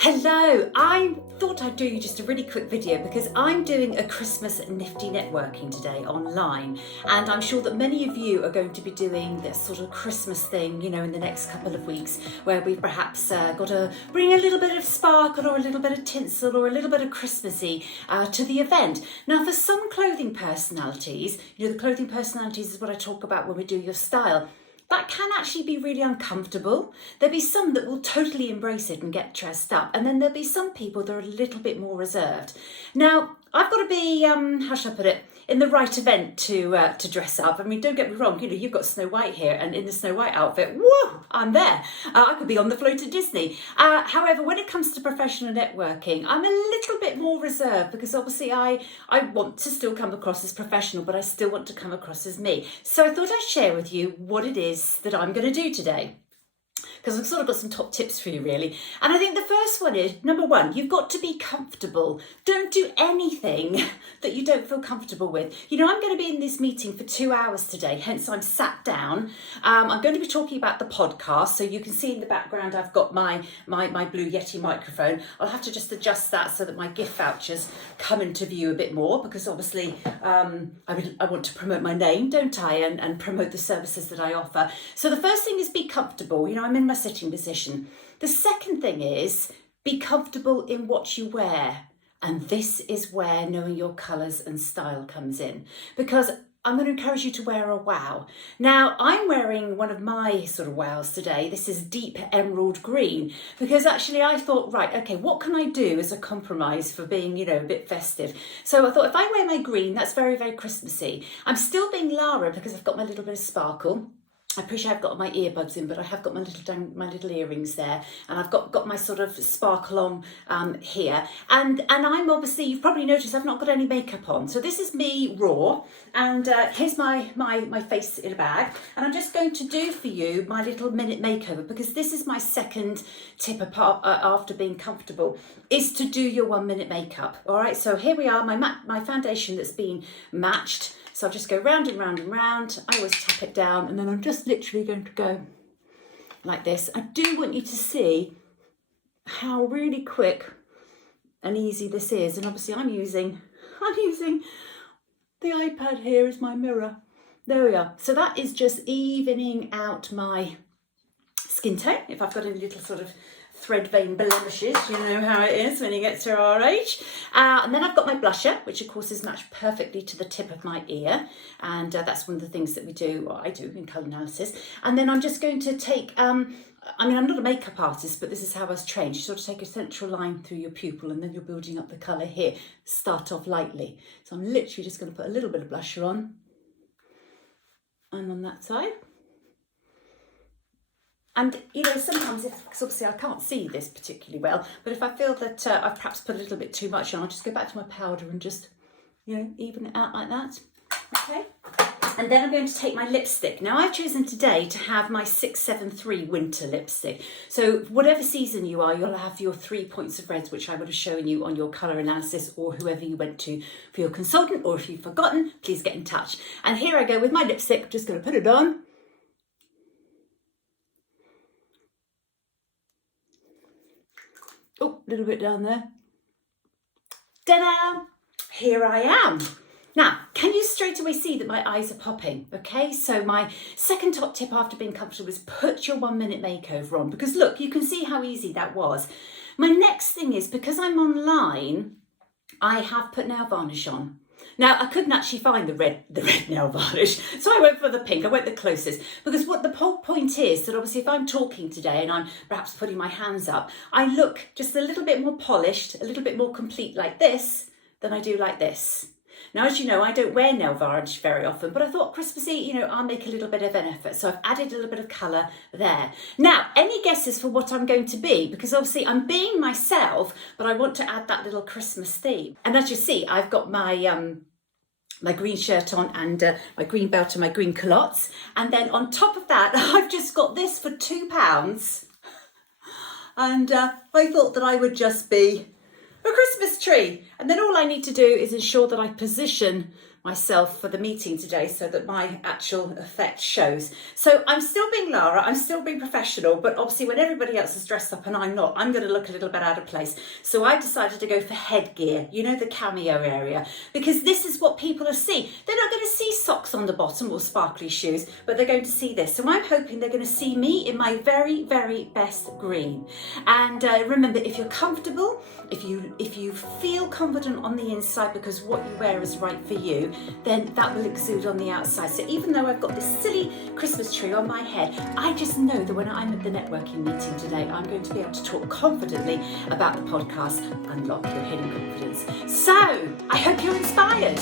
Hello, I thought I'd do you just a really quick video because I'm doing a Christmas nifty networking today online, and I'm sure that many of you are going to be doing this sort of Christmas thing, in the next couple of weeks, where we've perhaps got to bring a little bit of sparkle or a little bit of tinsel or a little bit of Christmassy to the event. Now, for some clothing personalities, the clothing personalities is what I talk about when we do your style. That can actually be really uncomfortable. There'll be some that will totally embrace it and get dressed up. And then there'll be some people that are a little bit more reserved. Now, I've got to be, how shall I put it, in the right event to dress up. I mean, don't get me wrong, you've got Snow White here, and in the Snow White outfit, woo, I'm there. I could be on the float at Disney. However, when it comes to professional networking, I'm a little bit more reserved because obviously I want to still come across as professional, but I still want to come across as me. So I thought I'd share with you what it is that I'm going to do today, because I've sort of got some top tips for you, really. And I think the first one is, number one, you've got to be comfortable. Don't do anything that you don't feel comfortable with. I'm going to be in this meeting for 2 hours today, hence I'm sat down. I'm going to be talking about the podcast, so you can see in the background I've got my Blue Yeti microphone. I'll have to just adjust that so that my gift vouchers come into view a bit more, because obviously I want to promote my name, don't I, and promote the services that I offer. So the first thing is be comfortable. I'm in my sitting position. The second thing is be comfortable in what you wear. And this is where knowing your colours and style comes in, because I'm going to encourage you to wear a wow. Now, I'm wearing one of my sort of wows today. This is deep emerald green, because actually I thought, right, okay, what can I do as a compromise for being, a bit festive? So I thought if I wear my green, that's very, very Christmassy. I'm still being Lara because I've got my little bit of sparkle. I appreciate I've got my earbuds in, but I have got my little earrings there, and I've got my sort of sparkle on here. And I'm obviously, you've probably noticed I've not got any makeup on. So this is me raw, and here's my face in a bag. And I'm just going to do for you my little minute makeover, because this is my second tip apart after being comfortable, is to do your 1 minute makeup. All right, so here we are, my foundation that's been matched. So I'll just go round and round and round. I always tap it down, and then I'm just literally going to go like this. I do want you to see how really quick and easy this is. And obviously I'm using the iPad here as my mirror. There we are. So that is just evening out my skin tone. If I've got any little sort of thread vein blemishes, you know how it is when you get to our age. And then I've got my blusher, which of course is matched perfectly to the tip of my ear, and that's one of the things that I do in colour analysis. And then I'm just going to take I'm not a makeup artist, but this is how I was trained. You sort of take a central line through your pupil, and then you're building up the colour here. Start off lightly. So I'm literally just going to put a little bit of blusher on, and on that side. And, sometimes, because obviously I can't see this particularly well, but if I feel that I've perhaps put a little bit too much on, I'll just go back to my powder and just, even it out like that. Okay. And then I'm going to take my lipstick. Now, I've chosen today to have my 673 winter lipstick. So whatever season you are, you'll have your 3 points of reds, which I would have shown you on your colour analysis, or whoever you went to for your consultant, or if you've forgotten, please get in touch. And here I go with my lipstick. I'm just going to put it on. Oh, a little bit down there. Ta-da! Here I am. Now, can you straight away see that my eyes are popping? Okay, so my second top tip after being comfortable is put your 1 minute makeover on, because look, you can see how easy that was. My next thing is, because I'm online, I have put nail varnish on. Now, I couldn't actually find the red nail varnish, so I went for the pink. I went the closest, because what the whole point is that obviously if I'm talking today and I'm perhaps putting my hands up, I look just a little bit more polished, a little bit more complete like this than I do like this. Now, as you know, I don't wear nail varnish very often, but I thought Christmassy, I'll make a little bit of an effort. So I've added a little bit of colour there. Now, any guesses for what I'm going to be? Because obviously I'm being myself, but I want to add that little Christmas theme. And as you see, I've got my my green shirt on, and my green belt and my green culottes. And then on top of that, I've just got this for £2. And I thought that I would just be a Christmas tree. And then all I need to do is ensure that I position myself for the meeting today so that my actual effect shows. So I'm still being Lara, I'm still being professional, but obviously when everybody else is dressed up and I'm not, I'm going to look a little bit out of place. So I decided to go for headgear, you know, the cameo area, because this is what people are seeing. They're not going to see socks on the bottom or sparkly shoes, but they're going to see this. So I'm hoping they're going to see me in my very, very best green. And remember, if you're comfortable, if you feel confident on the inside because what you wear is right for you, then that will exude on the outside. So even though I've got this silly Christmas tree on my head, I just know that when I'm at the networking meeting today, I'm going to be able to talk confidently about the podcast, Unlock Your Hidden Confidence. So I hope you're inspired.